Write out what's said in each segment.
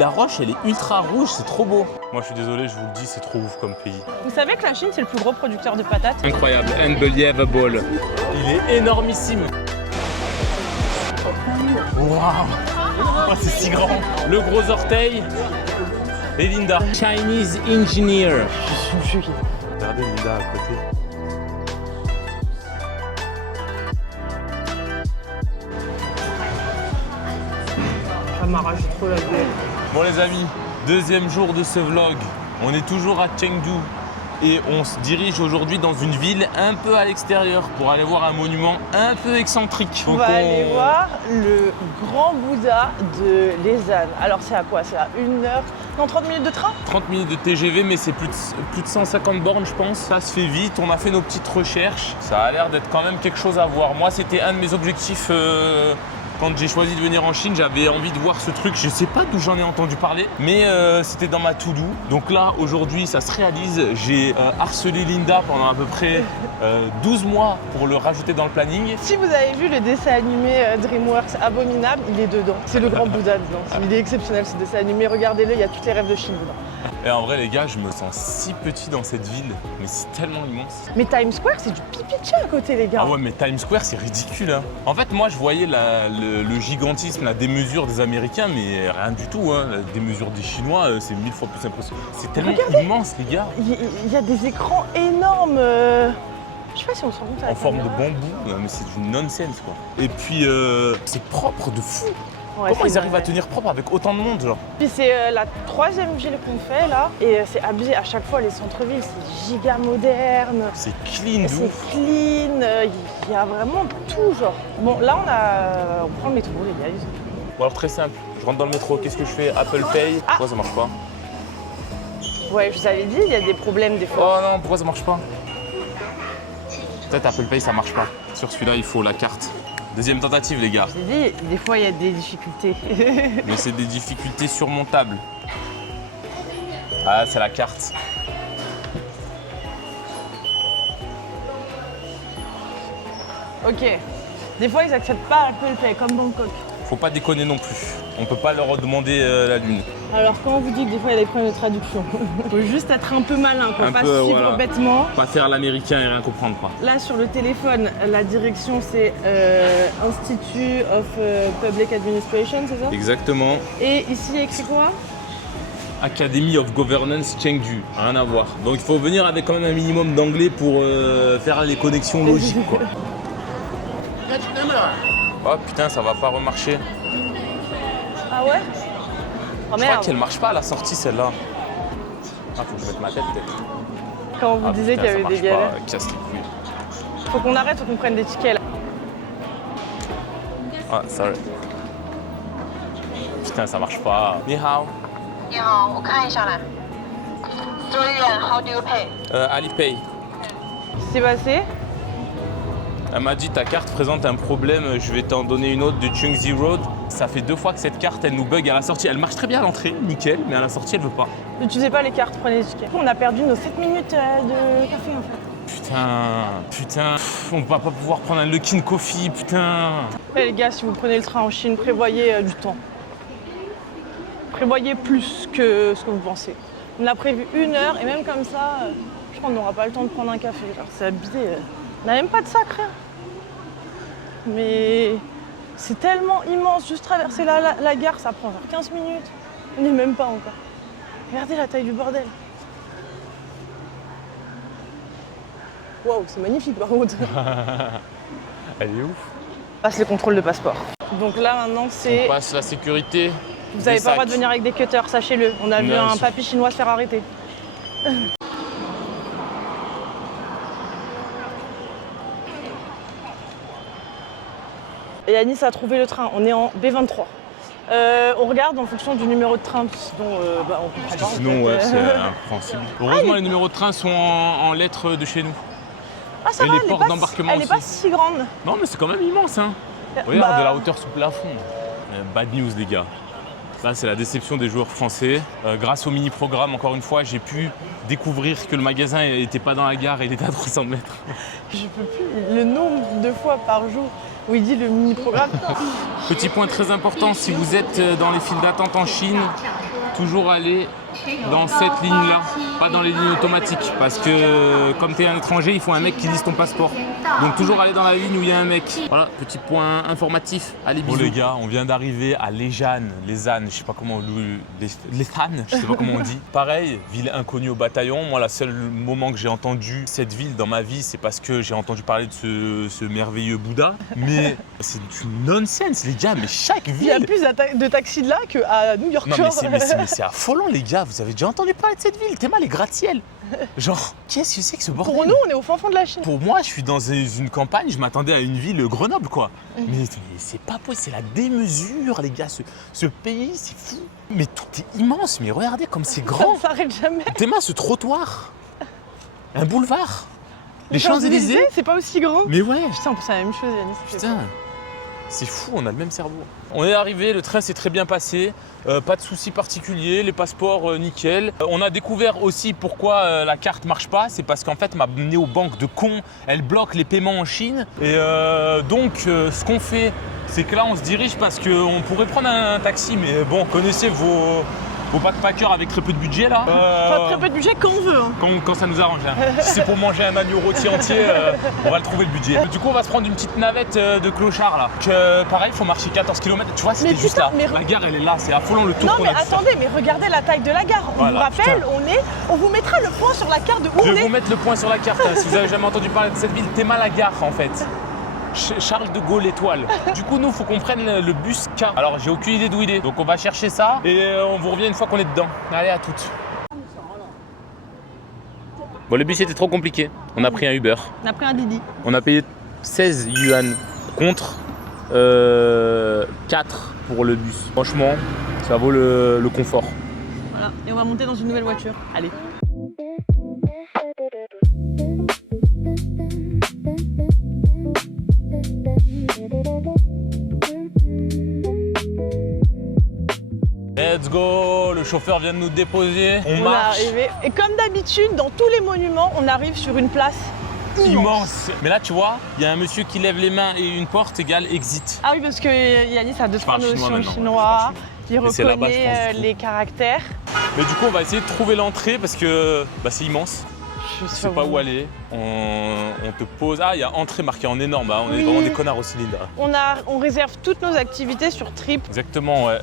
la roche, elle est ultra rouge, c'est trop beau. Moi, je suis désolé, je vous le dis, c'est trop ouf comme pays. Vous savez que la Chine, c'est le plus gros producteur de patates? Incroyable, unbelievable. Il est énormissime. Waouh, oh, c'est si grand. Le gros orteil et Linda. Chinese engineer. Je suis choquée. Regardez Linda à côté. Ça m'arrache trop la gueule. Bon les amis, deuxième jour de ce vlog. On est toujours à Chengdu et on se dirige aujourd'hui dans une ville un peu à l'extérieur pour aller voir un monument un peu excentrique. On va aller voir le grand Bouddha de Lézanne. Alors c'est à quoi? C'est à 1 heure, non 30 minutes de train? 30 minutes de TGV, mais c'est plus de 150 bornes je pense. Ça se fait vite, on a fait nos petites recherches. Ça a l'air d'être quand même quelque chose à voir. Moi c'était un de mes objectifs quand j'ai choisi de venir en Chine, j'avais envie de voir ce truc. Je sais pas d'où j'en ai entendu parler, mais c'était dans ma to-do. Donc là, aujourd'hui, ça se réalise. J'ai harcelé Linda pendant à peu près 12 mois pour le rajouter dans le planning. Si vous avez vu le dessin animé DreamWorks Abominable, il est dedans. C'est le grand Bouddha dedans. Il est exceptionnel ce dessin animé. Regardez-le, il y a tous les rêves de Chine dedans. Et en vrai, les gars, je me sens si petit dans cette ville, mais c'est tellement immense. Mais Times Square, c'est du pipi de chat à côté, les gars. Ah ouais, mais Times Square, c'est ridicule. Hein. En fait, moi, je voyais le gigantisme, la démesure des Américains, mais rien du tout. Hein. La démesure des Chinois, c'est 1000 fois plus impressionnant. C'est tellement immense, les gars. Il y a des écrans énormes. Je sais pas si on se rend compte. En forme de bambou, mais c'est du nonsense, quoi. Et puis, c'est propre de fou. Ouais, comment ils arrivent à tenir propre avec autant de monde, genre? Puis c'est la 3e ville qu'on fait là, et c'est abusé. À chaque fois, les centres-villes, c'est giga moderne. C'est clean, c'est clean. Il y a vraiment tout, genre. Bon, là, on prend le métro, les gars. Bon, alors très simple. Je rentre dans le métro. Qu'est-ce que je fais? Apple Pay. Pourquoi ça marche pas? Ouais, je vous avais dit, il y a des problèmes des fois. Oh non, pourquoi ça marche pas? Peut-être Apple Pay, ça marche pas. Sur celui-là, il faut la carte. Deuxième tentative, les gars. Je t'ai dit, des fois, il y a des difficultés. Mais c'est des difficultés surmontables. Ah, c'est la carte. Ok. Des fois, ils acceptent pas Apple Pay, comme Bangkok. Faut pas déconner non plus. On peut pas leur demander la lune. Alors, quand on vous dit que des fois, il y a des problèmes de traduction, faut juste être un peu malin, quoi. Pas peu, suivre voilà. bêtement. Pas faire l'américain et rien comprendre, quoi. Là, sur le téléphone, la direction, c'est Institute of Public Administration, c'est ça? Exactement. Et ici, il y a écrit quoi? Academy of Governance Chengdu, rien à voir. Donc il faut venir avec quand même un minimum d'anglais pour faire les connexions logiques, quoi. Oh putain, ça va pas remarcher. Ah ouais? Oh Je crois merde! qu'elle marche pas à la sortie, celle-là. Ah, faut que je mette ma tête peut-être. Quand on vous disait qu'il y avait des galères. Casse les couilles. Faut qu'on arrête, faut qu'on prenne des tickets là. Ah, sorry. Putain, ça marche pas. Ni hao. 你好，我看一下来。Julian, how do you pay? Alipay. Qu'est-ce qui s'est passé? Elle m'a dit ta carte présente un problème, je vais t'en donner une autre de Chungzi Road. Ça fait 2 fois que cette carte elle nous bug à la sortie. Elle marche très bien à l'entrée, nickel, mais à la sortie elle veut pas. N'utilisez pas les cartes, prenez les tickets. On a perdu nos 7 minutes de café en fait. Putain, on va pas pouvoir prendre un Luckin Coffee, putain. Eh, les gars, si vous prenez le train en Chine, prévoyez du temps. Prévoyez plus que ce que vous pensez. On a prévu 1 heure et même comme ça, je crois qu'on n'aura pas le temps de prendre un café. C'est abusé. On n'a même pas de sac, rien. Mais c'est tellement immense, juste traverser la gare, ça prend genre 15 minutes. On n'est même pas encore. Regardez la taille du bordel. Waouh, c'est magnifique par contre. Elle est ouf. Passe les contrôles de passeport. Donc là maintenant c'est... On passe la sécurité. Vous n'avez pas le droit de venir avec des cutters, sachez-le. On a vu un papy chinois se faire arrêter. Et Anis a trouvé le train, on est en B23. On regarde en fonction du numéro de train, sinon on comprend pas. Sinon, ouais, c'est incompréhensible. Heureusement, les numéros de train sont en lettres de chez nous. Ah, ça et va, les portes d'embarquement elle est pas si grande. Non, mais c'est quand même immense, hein. Regarde, de la hauteur sous plafond. Bad news, les gars. Là, c'est la déception des joueurs français. Grâce au mini-programme, encore une fois, j'ai pu découvrir que le magasin n'était pas dans la gare et il était à 300 mètres. Je peux plus. Le nombre de fois par jour où il dit le mini-programme. Petit point très important, si vous êtes dans les files d'attente en Chine, toujours aller dans cette ligne-là, pas dans les lignes automatiques. Parce que comme tu es un étranger, il faut un mec qui lise ton passeport. Donc toujours aller dans la ligne où il y a un mec. Voilà, petit point informatif. Allez, bisous. Bon les gars, on vient d'arriver à Lézanne, je sais pas comment Lézanne, je sais pas comment on dit. Pareil, ville inconnue au bataillon. Moi, le seul moment que j'ai entendu cette ville dans ma vie, c'est parce que j'ai entendu parler de ce merveilleux Bouddha. Mais c'est du nonsense, les gars. Mais chaque ville. Il y a plus de taxis de là qu'à New York. Non, mais c'est affolant, les gars. Vous avez déjà entendu parler de cette ville? Théma, les gratte-ciel. Genre, qu'est-ce que c'est que ce bordel? Pour nous, on est au fin fond de la Chine. Pour moi, je suis dans une campagne, je m'attendais à une ville Grenoble, quoi. Mais c'est pas possible, c'est la démesure, les gars. Ce pays, c'est fou. Mais tout est immense, mais regardez comme c'est grand. Ça s'arrête jamais. Théma, ce trottoir, un boulevard, les Champs-Élysées. C'est pas aussi grand. Mais ouais. Putain, c'est la même chose, Yanis. Putain. C'est fou, on a le même cerveau. On est arrivé, le train s'est très bien passé, pas de soucis particuliers, les passeports nickel. On a découvert aussi pourquoi la carte marche pas, c'est parce qu'en fait ma néobanque de con, elle bloque les paiements en Chine. Et donc ce qu'on fait, c'est que là on se dirige parce qu'on pourrait prendre un taxi, mais bon, connaissez vos backpackers avec très peu de budget là. Très peu de budget quand on veut. Hein. Quand ça nous arrange. Hein. Si c'est pour manger un agneau rôti entier, on va le trouver le budget. Du coup, on va se prendre une petite navette de clochard là. Pareil, il faut marcher 14 km. Tu vois, c'était juste là. La gare, elle est là. C'est affolant le tour qu'on a. Non, mais attendez, mais regardez la taille de la gare. On vous rappelle, on vous mettra le point sur la carte de où on est. Je vais vous mettre le point sur la carte. Si vous avez jamais entendu parler de cette ville, Théma la gare en fait. Charles de Gaulle étoile. Du coup, nous, il faut qu'on prenne le bus K. Alors, j'ai aucune idée d'où il est. Donc, on va chercher ça et on vous revient une fois qu'on est dedans. Allez, à toutes. Bon, le bus était trop compliqué. On a pris un Uber. On a pris un Didi. On a payé 16 yuan contre 4 pour le bus. Franchement, ça vaut le confort. Voilà, et on va monter dans une nouvelle voiture. Allez. Let's go, le chauffeur vient de nous déposer. On marche. Est arrivé. Et comme d'habitude, dans tous les monuments, on arrive sur une place immense. Mais là, tu vois, il y a un monsieur qui lève les mains et une porte égale exit. Ah oui, parce que Yanis a 2-3 notions chinois. Il reconnaît les caractères. Mais du coup, on va essayer de trouver l'entrée parce que c'est immense. Je sais pas où aller. On te pose. Ah, il y a entrée marquée en énorme. Hein. On est vraiment des connards au cylindre. On réserve toutes nos activités sur Trip. Exactement, ouais.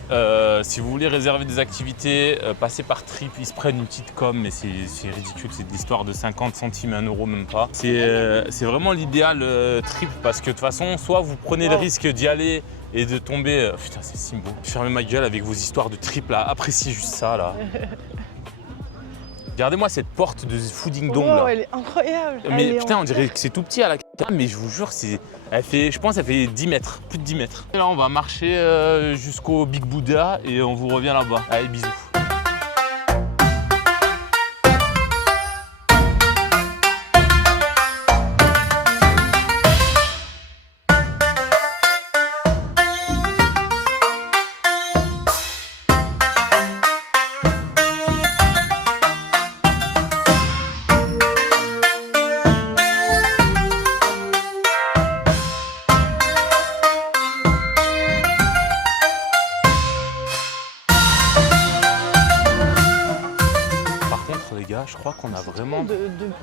Si vous voulez réserver des activités, passez par Trip. Ils se prennent une petite com, mais c'est ridicule. C'est de l'histoire de 50 centimes, 1 euro, même pas. C'est vraiment l'idéal Trip parce que de toute façon, soit vous prenez le risque d'y aller et de tomber. Putain, c'est si beau. Fermez ma gueule avec vos histoires de Trip là. Appréciez juste ça là. Regardez-moi cette porte de Fooding Dong là. Elle est incroyable. Mais putain, on dirait que c'est tout petit à la caméra, mais je vous jure, je pense qu'elle fait 10 mètres, plus de 10 mètres. Et là, on va marcher jusqu'au Big Buddha et on vous revient là-bas. Allez, bisous. Je crois qu'on a vraiment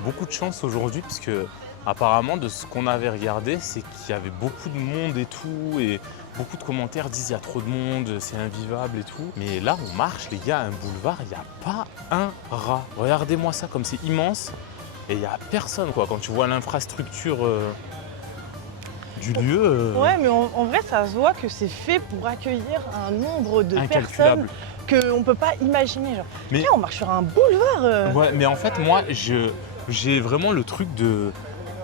beaucoup de chance aujourd'hui parce que apparemment de ce qu'on avait regardé, c'est qu'il y avait beaucoup de monde et tout et beaucoup de commentaires disent il y a trop de monde, c'est invivable et tout. Mais là on marche les gars, un boulevard, il n'y a pas un rat. Regardez-moi ça comme c'est immense et il n'y a personne quoi. Quand tu vois l'infrastructure du lieu. Ouais mais en vrai ça se voit que c'est fait pour accueillir un nombre de personnes qu'on ne peut pas imaginer. Genre. Mais tiens, on marche sur un boulevard. Ouais, mais en fait, moi, j'ai vraiment le truc de...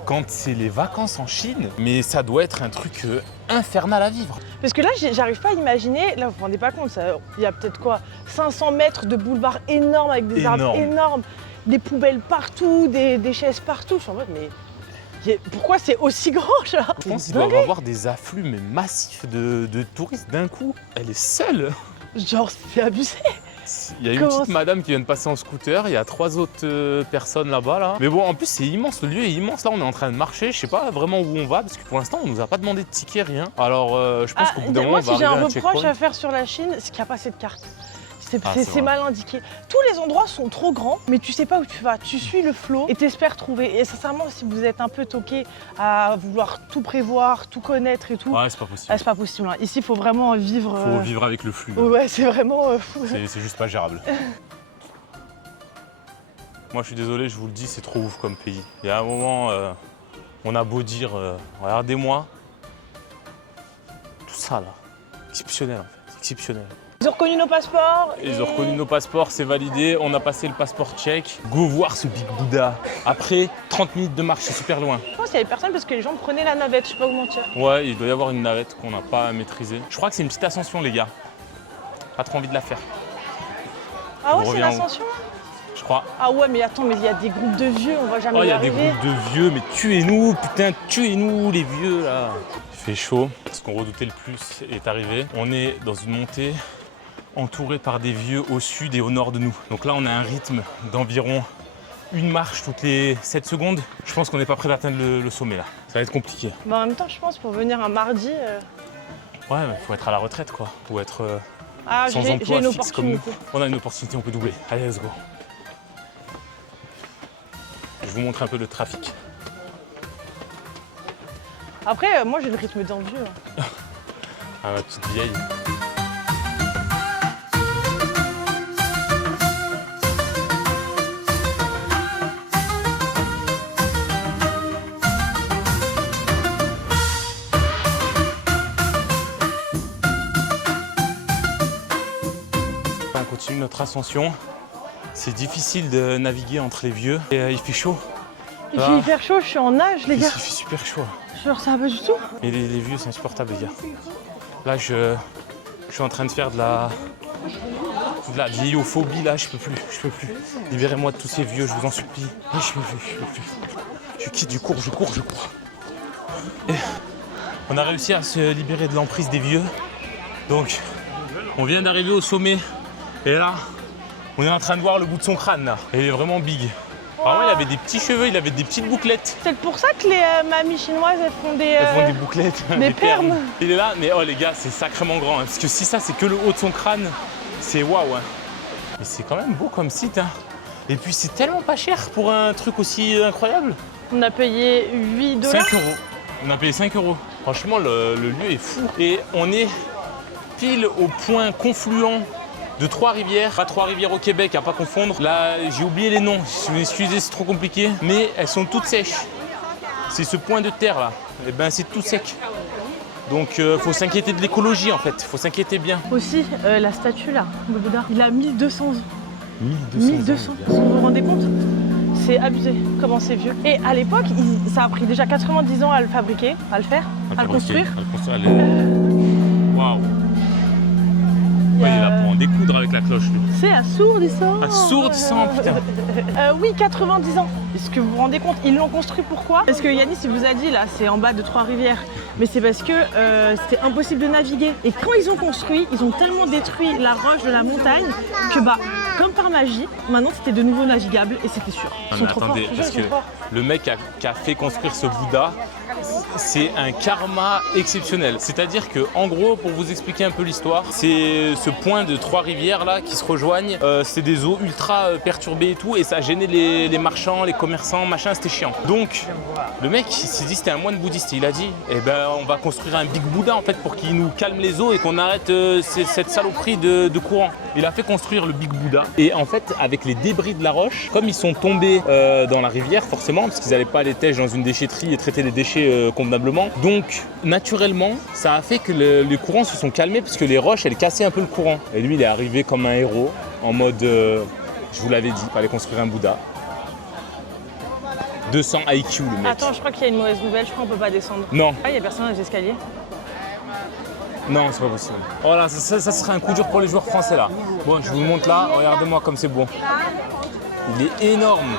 Quand c'est les vacances en Chine, mais ça doit être un truc infernal à vivre. Parce que là, j'arrive pas à imaginer, là, vous vous rendez pas compte, il y a peut-être quoi, 500 mètres de boulevard énorme avec des arbres énormes, des poubelles partout, des chaises partout. Je suis en mode, mais pourquoi c'est aussi grand genre? Je pense qu'il doit y avoir des afflux mais massifs de touristes d'un coup. Elle est seule. Genre, c'est abusé. Il y a une petite madame qui vient de passer en scooter, il y a 3 autres personnes là-bas. Là. Mais bon, en plus, c'est immense, le lieu est immense. Là, on est en train de marcher, je sais pas vraiment où on va, parce que pour l'instant, on nous a pas demandé de ticket, rien. Alors, je pense qu'au bout d'un moment, on va arriver à un checkpoint. Moi, si j'ai un reproche à faire sur la Chine, c'est qu'il n'y a pas assez de cartes. C'est mal indiqué. Tous les endroits sont trop grands, mais tu sais pas où tu vas. Tu suis le flow et t'espères trouver. Et sincèrement, si vous êtes un peu toqué à vouloir tout prévoir, tout connaître et tout, ouais, c'est pas possible. c'est pas possible. Hein. Ici, il faut vraiment vivre. Faut vivre avec le flux. Ouais, c'est vraiment fou. C'est juste pas gérable. Moi, je suis désolé, je vous le dis, c'est trop ouf comme pays. Il y a un moment, on a beau dire, regardez-moi, tout ça là, exceptionnel en fait, exceptionnel. Ils ont reconnu nos passeports. Ils ont reconnu nos passeports, c'est validé, on a passé le passeport tchèque. Go voir ce Big Buddha. Après 30 minutes de marche, c'est super loin. Je pense qu'il y avait personne parce que les gens prenaient la navette, je sais pas vous mentir. Ouais, il doit y avoir une navette qu'on n'a pas maîtrisée. Je crois que c'est une petite ascension les gars. Pas trop envie de la faire. Ah ouais, On c'est revient en haut. l'ascension? Je crois. Ah ouais, mais attends, mais il y a des groupes de vieux, on va jamais Oh, il y y a des arriver. groupes de vieux, mais tuez-nous, putain, tuez-nous les vieux là. Il fait chaud, ce qu'on redoutait le plus est arrivé. On est dans une montée entourée par des vieux au sud et au nord de nous. Donc là, on a un rythme d'environ une marche toutes les 7 secondes. Je pense qu'on n'est pas prêt d'atteindre le sommet là. Ça va être compliqué. Bah, en même temps, je pense pour venir un mardi. Ouais, mais faut être à la retraite quoi. Faut être Ah, sans j'ai emploi une fixe comme nous. opportunité. On a une opportunité, on peut doubler. Allez, let's go. Je vous montre un peu le trafic. Après, moi j'ai le rythme d'un vieux. Hein. Ah, ma petite vieille. On continue notre ascension. C'est difficile de naviguer entre les vieux. Et il fait chaud. Il Ah. fait hyper chaud, je suis en nage, les Il gars. fait super chaud. Genre, ça va pas du tout. Et les vieux, c'est insupportable, les gars. Là, je suis en train de faire de la vieillophobie, là, je peux plus. Libérez-moi de tous ces vieux, je vous en supplie. Je peux plus. Je quitte, je cours. Et on a réussi à se libérer de l'emprise des vieux. Donc, on vient d'arriver au sommet. Et là, on est en train de voir le bout de son crâne, là. Et il est vraiment big. Apparemment, il avait des petits cheveux, il avait des petites bouclettes. C'est pour ça que les mamies chinoises, elles font des. Elles font des bouclettes, des perles. Il est là, mais oh les gars, c'est sacrément grand. Hein, parce que si ça, c'est que le haut de son crâne, c'est waouh. Hein. Mais c'est quand même beau comme site. Hein. Et puis c'est tellement pas cher pour un truc aussi incroyable. On a payé 8 $. 5 €. On a payé 5 €. Franchement, le lieu est fou. Et on est pile au point confluent de Trois-Rivières. Pas Trois-Rivières au Québec, à pas confondre. Là, j'ai oublié les noms. Si vous m'excusez, c'est trop compliqué. Mais elles sont toutes sèches. C'est ce point de terre là. Et ben c'est tout sec. Donc faut s'inquiéter de l'écologie en fait. Faut s'inquiéter bien. Aussi, la statue là, le Bouddha, il a 1200 ans. 1200. Vous vous rendez compte? C'est abusé, comment c'est vieux. Et à l'époque, ça a pris déjà 90 ans à le fabriquer, à le faire, à le construire. Waouh. Ouais, il est là pour en découdre avec la cloche lui. C'est assourdissant. Assourdissant, putain. Oui, 90 ans. Est-ce que vous vous rendez compte? Ils l'ont construit pourquoi? Parce que Yanis, il vous a dit, là, c'est en bas de Trois-Rivières. Mais c'est parce que c'était impossible de naviguer. Et quand ils ont construit, ils ont tellement détruit la roche de la montagne que, bah, comme par magie, maintenant c'était de nouveau navigable et c'était sûr. Ils sont Mais trop attendez, forts, parce ils sont que forts. le mec qui a fait construire ce Bouddha, c'est un karma exceptionnel. C'est-à-dire que, en gros, pour vous expliquer un peu l'histoire, c'est ce point de Trois-Rivières là qui se rejoignent. C'est des eaux ultra perturbées et tout, et ça gênait les marchands, les commerçants, machin, c'était chiant. Donc, le mec, il s'est dit, c'était un moine bouddhiste, et il a dit, eh ben, on va construire un Big Bouddha en fait pour qu'il nous calme les eaux et qu'on arrête cette saloperie de courant. Il a fait construire le Big Bouddha, et en fait, avec les débris de la roche, comme ils sont tombés dans la rivière, forcément, parce qu'ils n'allaient pas les tèches dans une déchetterie et traiter les déchets convenablement. Donc, naturellement, ça a fait que les courants se sont calmés parce que les roches, elles cassaient un peu le courant. Et lui, il est arrivé comme un héros, en mode, je vous l'avais dit, il fallait construire un Bouddha. 200 IQ, le mec. Attends, je crois qu'il y a une mauvaise nouvelle, je crois qu'on peut pas descendre. Non, Ah, il y a personne dans les escaliers. non, c'est pas possible. Oh là, ça serait un coup dur pour les joueurs français là. Bon, je vous montre là, regardez-moi comme c'est beau. Il est énorme.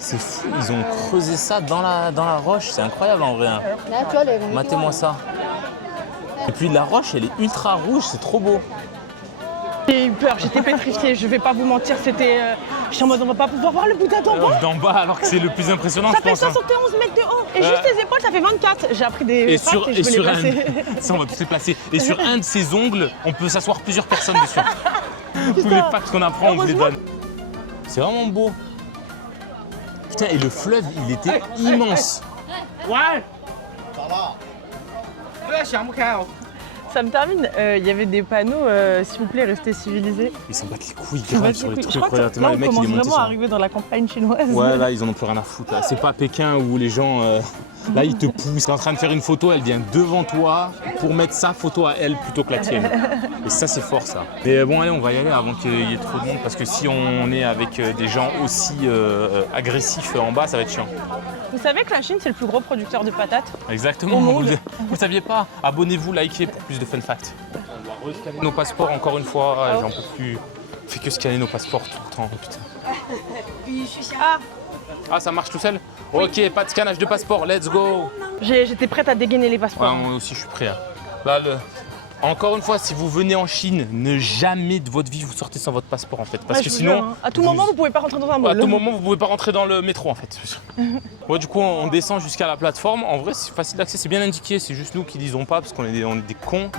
C'est fou, ils ont creusé ça dans la roche, c'est incroyable en vrai. Hein. Matez-moi ça. Et puis la roche, elle est ultra rouge, c'est trop beau. J'ai eu peur, j'étais pétrifiée, je vais pas vous mentir, c'était... J'étais en mode on va pas pouvoir voir le Bouddha d'en bas. D'en bas, alors que c'est le plus impressionnant, Ça je fait pense. 71 mètres de haut et juste les épaules ça fait 24. J'ai appris des Et facts sur, et je vais les placer. ça, on va tous les placer. Et sur un de ces ongles, on peut s'asseoir plusieurs personnes dessus. Tous les facts qu'on apprend, on vous les donne. C'est vraiment beau. Putain, et le fleuve, il était immense. Ouais. Ça me termine, il y avait des panneaux, s'il vous plaît, restez civilisés. Ils s'en battent les couilles Ça va grave être sur les cool. trucs. Je crois que Regarde, là, le on mec, il commence est monté vraiment à sur. arriver dans la campagne chinoise. Ouais, là, ils en ont plus rien à foutre. Là. C'est pas Pékin où les gens. Là, ils te poussent. T'es en train de faire une photo, elle vient devant toi pour mettre sa photo à elle plutôt que la tienne. Et ça, c'est fort, ça. Mais bon, allez, on va y aller avant qu'il y ait trop de monde parce que si on est avec des gens aussi agressifs en bas, ça va être chiant. Vous savez que la Chine, c'est le plus gros producteur de patates? Exactement. Au monde. Vous saviez pas? Abonnez-vous, likez pour plus de fun facts. Nos passeports, encore une fois, j'en peux plus. On fait que scanner nos passeports tout le temps, putain. Ah, ça marche tout seul? Ok, pas de scannage de passeport, let's go! J'étais prête à dégainer les passeports. Ouais, moi aussi, je suis prêt. Hein. Là, encore une fois, si vous venez en Chine, ne jamais de votre vie vous sortez sans votre passeport en fait. Parce Ouais, que je vous sinon. jure, hein. À tout moment, vous pouvez pas rentrer dans un À mall. tout moment, vous pouvez pas rentrer dans le métro en fait. Ouais, du coup, on descend jusqu'à la plateforme. En vrai, c'est facile d'accès, c'est bien indiqué. C'est juste nous qui disons pas parce qu'on est des cons.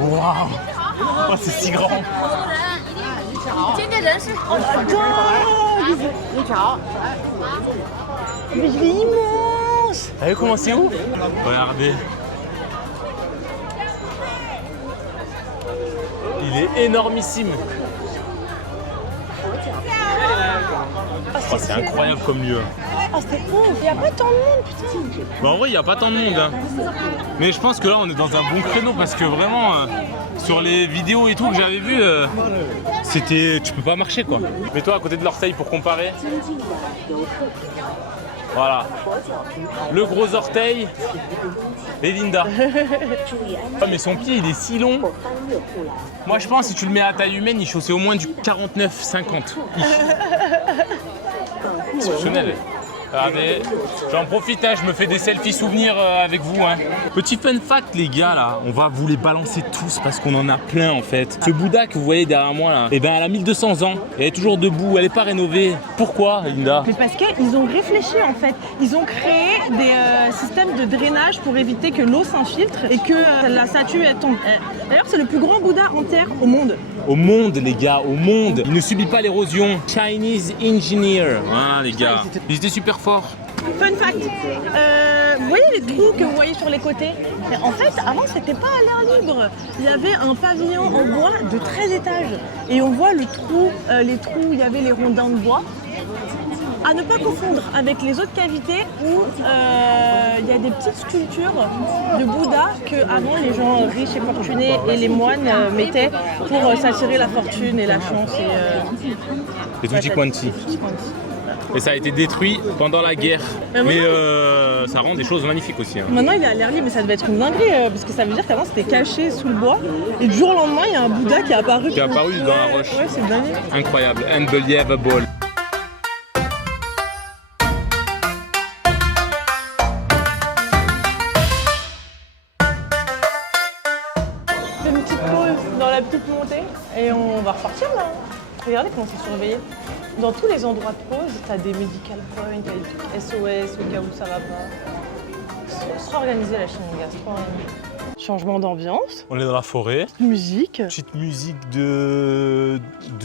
Waouh! Oh, c'est si grand! Mais il est immense! Vous savez comment c'est ouf? Regardez. Il est énormissime. Oh, c'est incroyable comme lieu. Ah, c'est ouf! Il y a pas tant de monde, putain! Bah, en vrai, il n'y a pas tant de monde. Hein. Mais je pense que là, on est dans un bon créneau parce que vraiment, sur les vidéos et tout que j'avais vues, c'était. Tu peux pas marcher quoi. Mets-toi à côté de l'orteil pour comparer. Voilà. Le gros orteil et Linda. Ah, mais son pied, il est si long. Moi, je pense si tu le mets à taille humaine, il chaussait au moins du 49-50. Exceptionnel. Regardez, j'en profite, hein, je me fais des selfies souvenirs avec vous. Hein. Petit fun fact les gars là, on va vous les balancer tous parce qu'on en a plein en fait. Ce Bouddha que vous voyez derrière moi là, eh ben, elle a 1200 ans, elle est toujours debout, elle n'est pas rénovée. Pourquoi Linda? Mais parce qu'ils ont réfléchi en fait. Ils ont créé des systèmes de drainage pour éviter que l'eau s'infiltre et que la statue elle tombe. D'ailleurs c'est le plus grand Bouddha en terre au monde. Au monde les gars, au monde. Il ne subit pas l'érosion. Chinese engineer, hein les gars. Ils étaient super forts. Fun fact, vous voyez les trous que vous voyez sur les côtés? En fait, avant, c'était pas à l'air libre. Il y avait un pavillon en bois de 13 étages. Et on voit le trou, les trous où il y avait les rondins de bois. À ne pas confondre avec les autres cavités où il y a des petites sculptures de Bouddha que avant les gens riches et fortunés et les moines mettaient pour s'attirer la fortune et la chance. Et Tutti Quanti. Et ça a été détruit pendant la guerre. Mais ça rend des choses magnifiques aussi. Hein. Maintenant il est à l'air libre, mais ça devait être une dinguerie parce que ça veut dire qu'avant c'était caché sous le bois. Et du jour au lendemain, il y a un Bouddha qui est apparu. Qui est apparu dans la roche. Ouais, c'est dingue. Incroyable, unbelievable. Une petite pause dans la petite montée et on va repartir là. Regardez comment c'est surveillé. Dans tous les endroits de pause, t'as des medical points, t'as des trucs SOS au cas où ça va pas. C'est trop organisé la Chine, les gars, c'est trop organisé. Changement d'ambiance, On est dans la forêt. musique. Petite musique de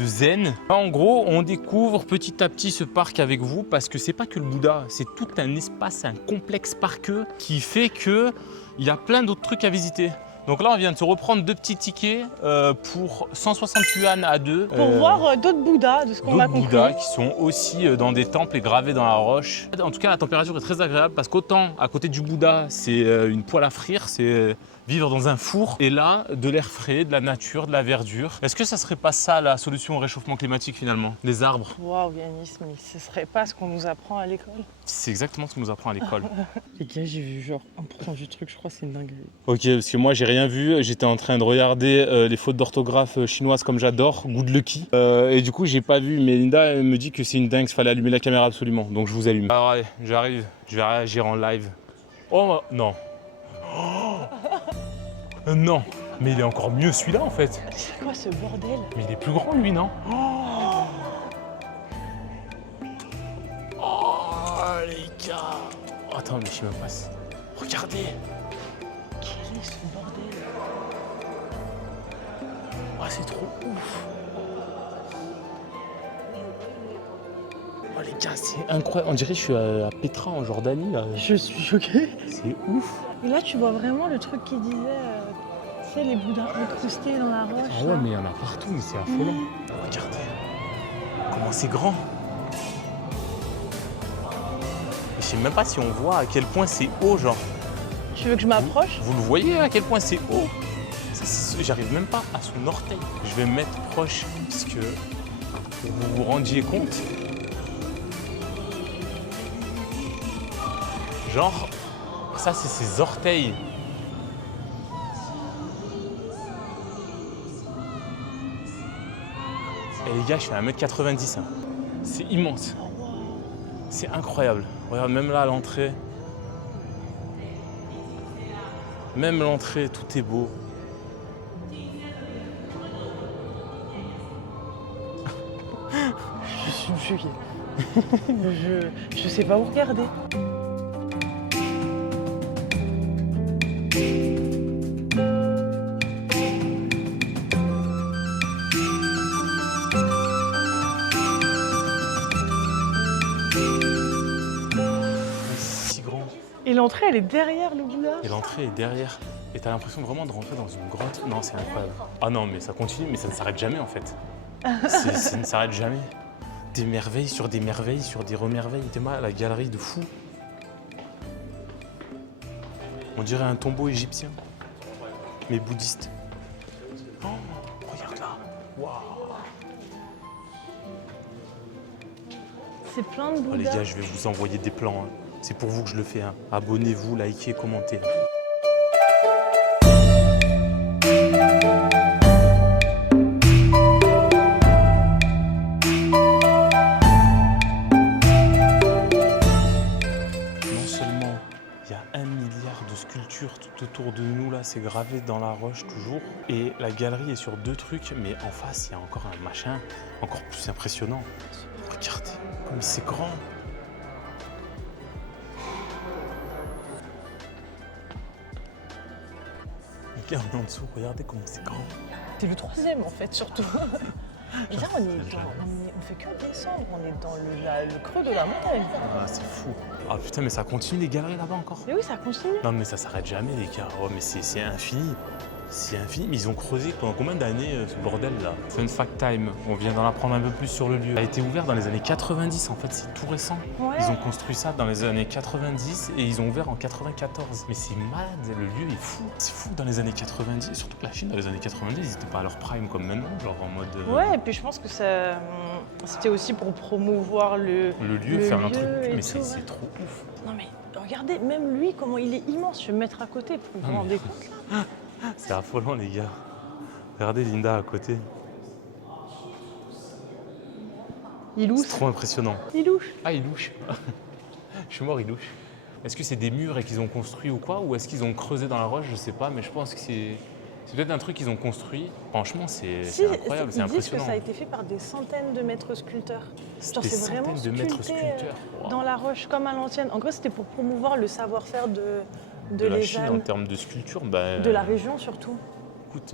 zen. En gros, on découvre petit à petit ce parc avec vous parce que c'est pas que le Bouddha, c'est tout un espace, un complexe parqueux qui fait que il y a plein d'autres trucs à visiter. Donc là, on vient de se reprendre 2 petits tickets pour 160 yuan à 2. Pour voir d'autres Bouddhas, de ce qu'on a D'autres compris. Bouddhas qui sont aussi dans des temples et gravés dans la roche. En tout cas, la température est très agréable parce qu'autant à côté du Bouddha, c'est une poêle à frire, c'est vivre dans un four et là, de l'air frais, de la nature, de la verdure. Est-ce que ça serait pas ça la solution au réchauffement climatique finalement? Des arbres? Waouh, Yanis, mais ce serait pas ce qu'on nous apprend à l'école. C'est exactement ce qu'on nous apprend à l'école. Les gars, j'ai vu genre 1% du truc, je crois, c'est une dinguerie. Ok, parce que moi j'ai rien vu, j'étais en train de regarder les fautes d'orthographe chinoises comme j'adore, Good Lucky. Et du coup j'ai pas vu, mais Linda elle me dit que c'est une dingue, il fallait allumer la caméra absolument, donc je vous allume. Alors allez, j'arrive, je vais réagir en live. Oh non. Non, mais il est encore mieux celui-là en fait. C'est quoi ce bordel? Mais il est plus grand lui, non? Oh les gars. Attends, mais je me passe. Regardez. Quel est ce bordel? Oh, c'est trop ouf. Oh les gars, c'est incroyable. On dirait que je suis à Petra en Jordanie là. Je suis choquée. C'est ouf. Et là, tu vois vraiment le truc qui disait, tu sais, les boudins incrustés dans la roche. Ah ouais, là. mais il y en a partout, mais c'est affolant. Regardez comment c'est grand. Je sais même pas si on voit à quel point c'est haut, genre. Tu veux que je m'approche? Vous le voyez à quel point c'est haut? J'arrive même pas à son orteil. Je vais me mettre proche parce que pour que vous vous rendiez compte. Genre, ça c'est ses orteils. Et les gars, je fais 1m90. Hein. C'est immense. C'est incroyable. Regarde, même là à l'entrée. Même l'entrée, tout est beau. Je suis choquée. je sais pas où regarder. C'est si grand. Et l'entrée, elle est derrière le Bouddha. Et l'entrée est derrière. Et t'as l'impression vraiment de rentrer dans une grotte. Non, c'est incroyable. Ah non, mais ça continue, mais ça ne s'arrête jamais en fait. Ça ne s'arrête jamais. Des merveilles sur des merveilles sur des remerveilles. T'es mal, la galerie de fou. On dirait un tombeau égyptien, mais bouddhiste. Oh, regarde là. Waouh. C'est plein de Oh, les Bouddhas. gars, je vais vous envoyer des plans. Hein. C'est pour vous que je le fais. Hein. Abonnez-vous, likez, commentez. Sculpture tout autour de nous là, c'est gravé dans la roche toujours. Et la galerie est sur deux trucs, mais en face il y a encore un machin encore plus impressionnant. Regardez comme c'est grand. Regardez en dessous, regardez comment c'est grand. C'est le troisième en fait surtout. Et là on fait que descendre, on est dans le creux de la montagne. Ah c'est fou. Ah putain mais ça continue les galeries là-bas encore. Mais oui ça continue. Non mais ça s'arrête jamais les gars, oh mais c'est infini. C'est infini, mais ils ont creusé pendant combien d'années ce bordel là? Fun fact time, on vient d'en apprendre un peu plus sur le lieu. Ça a été ouvert dans les années 90 en fait, c'est tout récent. Ouais. Ils ont construit ça dans les années 90 et ils ont ouvert en 94. Mais c'est malade, le lieu est fou. C'est fou dans les années 90, surtout que la Chine dans les années 90, ils n'étaient pas à leur prime comme maintenant, genre en mode... Ouais, et puis je pense que c'était aussi pour promouvoir le lieu, faire un truc, mais tout, c'est trop ouf. Non mais regardez, même lui, comment il est immense, je vais me mettre à côté, vous vous rendez compte là? C'est affolant les gars. Regardez Linda à côté. Il louche. C'est trop impressionnant. Il louche. Ah, il louche. Je suis mort, il louche. Est-ce que c'est des murs et qu'ils ont construit ou quoi? Ou est-ce qu'ils ont creusé dans la roche? Je sais pas, mais je pense que c'est peut-être un truc qu'ils ont construit. Franchement, c'est incroyable, c'est impressionnant. Ils disent que ça a été fait par des centaines de maîtres sculpteurs. Genre c'est vraiment de maîtres sculpté sculpteurs. Wow. dans la roche, comme à l'ancienne. En gros, c'était pour promouvoir le savoir-faire de la les Chine ânes, en termes de sculpture, bah, de la région surtout. Écoute,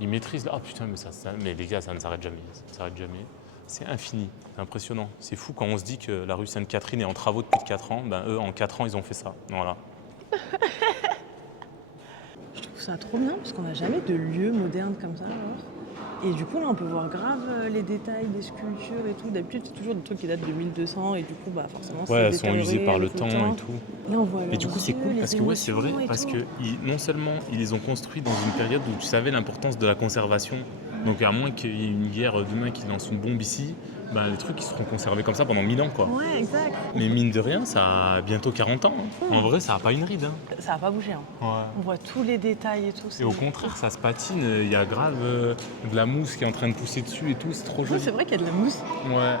ils maîtrisent là. Ah putain, mais les gars, ça ne s'arrête jamais. Ça ne s'arrête jamais. C'est infini, c'est impressionnant. C'est fou quand on se dit que la rue Sainte-Catherine est en travaux depuis 4 ans. Ben, eux, en 4 ans, ils ont fait ça. Voilà. Je trouve ça trop bien parce qu'on n'a jamais de lieu moderne comme ça. Alors. Et du coup, là, on peut voir grave les détails des sculptures et tout. D'habitude, c'est toujours des trucs qui datent de 1200 et du coup, bah forcément, c'est elles sont usées par le avec temps et tout. Là, on voit Et du coup, c'est cool parce que c'est vrai, parce que non seulement ils les ont construits dans une période où tu savais l'importance de la conservation, donc à moins qu'il y ait une guerre demain qui lance une bombe ici, bah, les trucs ils seront conservés comme ça pendant 1000 ans quoi. Ouais, exact. Mais mine de rien, ça a bientôt 40 ans. En vrai, ça a pas une ride. Ça a pas bougé. Ouais. On voit tous les détails et tout. Et au contraire, ça se patine, il y a grave de la mousse qui est en train de pousser dessus et tout, c'est trop joli. C'est vrai qu'il y a de la mousse. Ouais.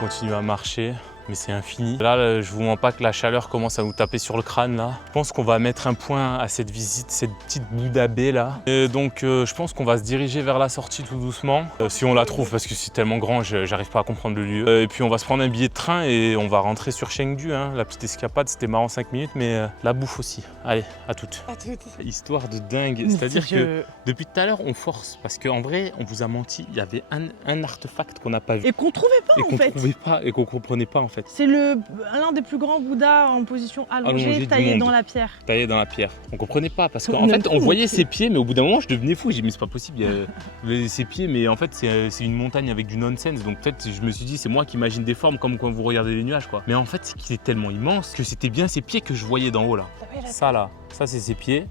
Continue à marcher, mais c'est infini. Là, je vous mens pas que la chaleur commence à nous taper sur le crâne là. Je pense qu'on va mettre un point à cette visite, cette petite Bouddha baie là. Et donc je pense qu'on va se diriger vers la sortie tout doucement, si on la trouve parce que c'est tellement grand, j'arrive pas à comprendre le lieu. Et puis on va se prendre un billet de train et on va rentrer sur Chengdu. Hein. La petite escapade, c'était marrant 5 minutes, mais la bouffe aussi. Allez, à toutes. À toutes. Histoire de dingue, c'est-à-dire que depuis tout à l'heure on force parce qu'en vrai on vous a menti, il y avait un artefact qu'on n'a pas vu. Et qu'on trouvait pas Et en qu'on fait. trouvait pas et qu'on comprenait pas en fait. C'est l'un des plus grands Bouddhas en position allongée, taillé dans la pierre. Taillé dans la pierre. On comprenait pas parce On qu'en fait aime on pas, voyait mais ses pieds, mais au bout d'un moment je devenais fou. J'ai dit mais c'est pas possible, il y a ses pieds, mais en fait c'est une montagne avec du nonsense. Donc peut-être je me suis dit c'est moi qui imagine des formes comme quand vous regardez les nuages quoi. Mais en fait c'est qu'il est tellement immense que c'était bien ses pieds que je voyais d'en haut là. Ça là, ça c'est ses pieds.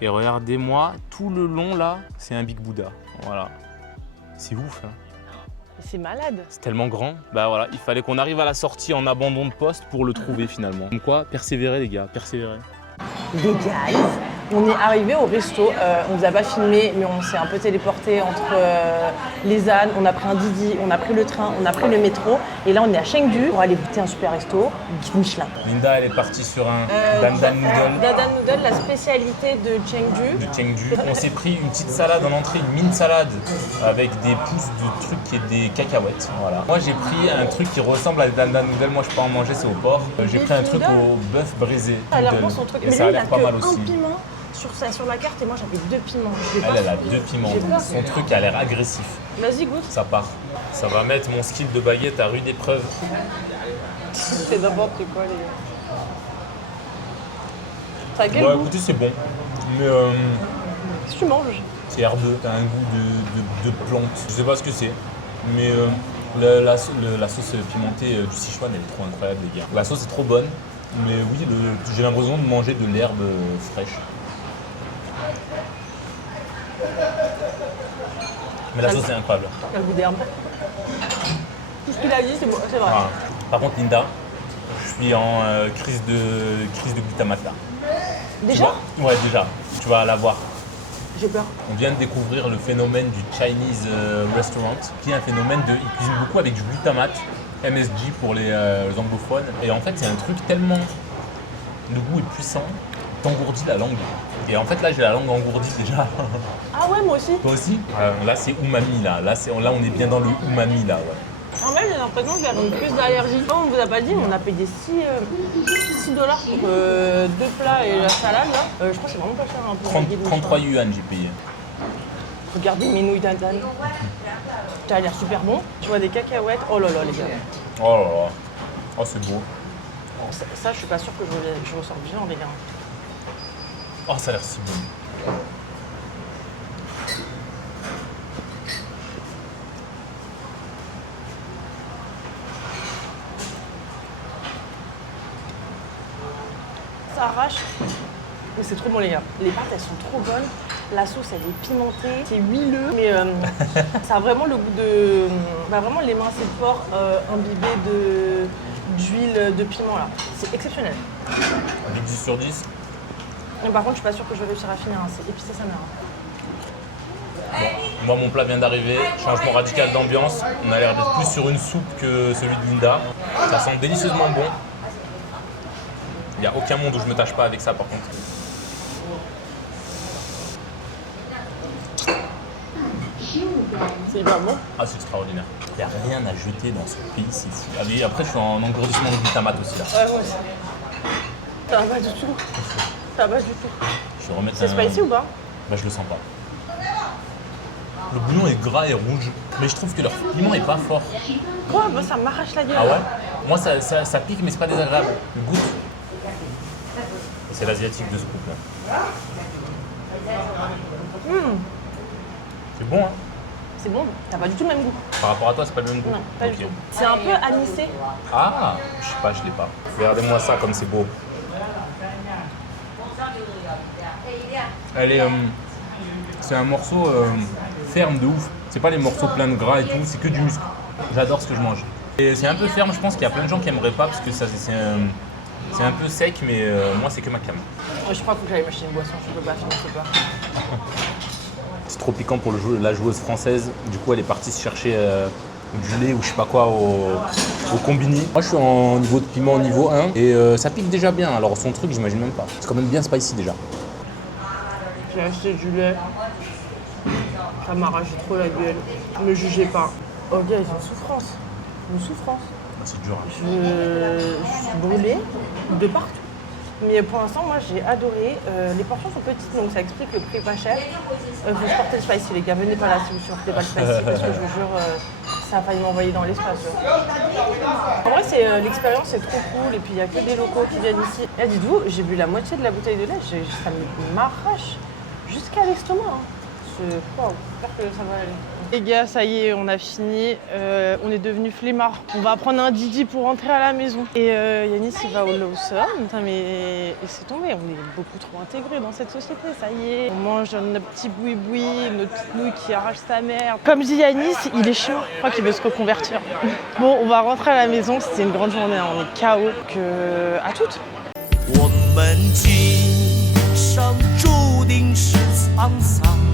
Et regardez-moi, tout le long là, c'est un Big Buddha. Voilà. C'est ouf hein. C'est malade. C'est tellement grand. Bah voilà, il fallait qu'on arrive à la sortie en abandon de poste pour le trouver finalement. Comme quoi, persévérer les gars, persévérer. Les guys, on est arrivé au resto, on vous a pas filmé, mais on s'est un peu téléporté entre les ânes, on a pris un Didi, on a pris le train, on a pris le métro, et là on est à Chengdu pour aller goûter un super resto, guide Michelin. Linda, elle est partie sur un dandan noodle. Dandan noodle, la spécialité de Chengdu. De Chengdu. On s'est pris une petite salade en entrée, une mini salade avec des pousses de trucs et des cacahuètes. Voilà. Moi j'ai pris un truc qui ressemble à des dandan noodle, moi je peux en manger, c'est au porc. J'ai pris un truc au bœuf braisé. Ça a l'air bon son truc, et mais ça lui a il a l'air pas que mal un aussi. piment sur la carte et moi j'avais 2 piments. Elle a 2 piments, J'ai peur. son truc a l'air agressif. Vas-y goûte. Ça part. Ça va mettre mon skill de baguette à rude épreuve. C'est n'importe quoi les gars. Ça a quel Ouais, goût? écoutez, c'est bon. Mais Qu'est-ce que tu manges? c'est herbeux, t'as un goût de plante. Je sais pas ce que c'est, mais la sauce pimentée du Sichuan elle est trop incroyable les gars. La sauce est trop bonne, mais oui, j'ai l'impression de manger de l'herbe fraîche. Mais la sauce est incroyable. Le goût d'herbe. Tout ce qu'il a dit, c'est bon, c'est vrai. Voilà. Par contre Linda, je suis en crise de glutamate là. Déjà? Ouais déjà, tu vas la voir. J'ai peur. On vient de découvrir le phénomène du Chinese restaurant, qui est un phénomène ils cuisinent beaucoup avec du glutamate, MSG pour les anglophones. Et en fait, c'est un truc tellement, le goût est puissant, t'engourdis la langue. Et en fait, là, j'ai la langue engourdie déjà. Ah ouais, moi aussi. Toi aussi? Là, c'est umami là. Là, on est bien dans le umami là. Ouais. En fait, j'ai l'impression qu'il y a une crise d'allergie. On ne vous a pas dit, mais on a payé 6 $6 pour 2 plats et la salade là. Je crois que c'est vraiment pas cher un peu. 33 yuan j'ai payé. Regardez mes nouilles d'Indan. Ça a l'air super bon. Tu vois des cacahuètes. Oh là là les gars. Oh là là. Oh, c'est beau. Ça, je suis pas sûre que je ressors bien les gars. Oh, ça a l'air si bon. Ça arrache. Mais c'est trop bon les gars. Les pâtes elles sont trop bonnes. La sauce elle est pimentée, c'est huileux, mais ça a vraiment le goût de. Vraiment l'émincé de porc imbibé d'huile de piment là. C'est exceptionnel. 10 sur 10. Mais par contre je suis pas sûre que je vais réussir à finir, hein. C'est épicé sa mère. Bon, moi mon plat vient d'arriver, changement radical d'ambiance. On a l'air d'être plus sur une soupe que celui de Linda. Ça sent délicieusement bon. Il n'y a aucun monde où je me tâche pas avec ça par contre. C'est hyper bon. Ah, c'est extraordinaire. Il n'y a rien à jeter dans ce pays, c'est fou. Ah, mais après, je suis en engourdissement de glutamate aussi là. Ouais, moi aussi. Ça va pas du tout. Ça va pas du tout. Je vais remettre C'est spicy ou pas? Bah, je le sens pas. Le bouillon est gras et rouge, mais je trouve que leur piment est pas fort. Quoi? Moi, ça m'arrache la gueule. Ah ouais? Moi, ça pique, mais c'est pas désagréable. Goûte. C'est l'asiatique de ce couple-là. C'est bon, hein? C'est bon, t'as pas du tout le même goût. Par rapport à toi, c'est pas le même goût? Non, pas Ok. du tout. C'est un peu anisé. Ah, je sais pas, je l'ai pas. Regardez-moi ça comme c'est beau. Elle est, c'est un morceau ferme de ouf. C'est pas les morceaux pleins de gras et tout, c'est que du muscle. J'adore ce que je mange. Et c'est un peu ferme, je pense qu'il y a plein de gens qui aimeraient pas parce que ça c'est un peu sec, mais moi c'est que ma cam. Je crois qu'il faut que j'aille m'acheter une boisson, je peux pas finir ce plat. C'est trop piquant pour la joueuse française. Du coup, elle est partie se chercher du lait ou je sais pas quoi au combini. Moi, je suis en niveau de piment niveau 1 et ça pique déjà bien. Alors, son truc, j'imagine même pas. C'est quand même bien spicy déjà. J'ai acheté du lait. Ça m'arrache trop la gueule. Ne me jugez pas. Oh, gars, ils sont en souffrance. Une souffrance. Ah, c'est dur. Hein. Je suis brûlée de partout. Mais pour l'instant, moi, j'ai adoré. Les portions sont petites, donc ça explique le prix pas cher. Vous supportez le spicy, les gars. Venez pas là si vous supportez pas le spicy, parce que je vous jure, ça a failli m'envoyer dans l'espace. En vrai, l'expérience est trop cool, et puis il n'y a que des locaux qui viennent ici. Et dites-vous, j'ai bu la moitié de la bouteille de lait, ça m'arrache jusqu'à l'estomac. Hein. Wow, j'espère que ça va aller. Les gars, ça y est, on a fini. On est devenus flemmards. On va prendre un Didi pour rentrer à la maison. Et Yanis, il va au Lawson. Putain, mais c'est tombé, on est beaucoup trop intégrés dans cette société, ça y est. On mange notre petit boui-boui, notre petite nouille qui arrache sa mère. Comme dit Yanis, il est chiant. Je crois qu'il veut se reconvertir. Bon, on va rentrer à la maison. C'était une grande journée, hein. On est KO. À toutes. 我们今生注定是沧桑。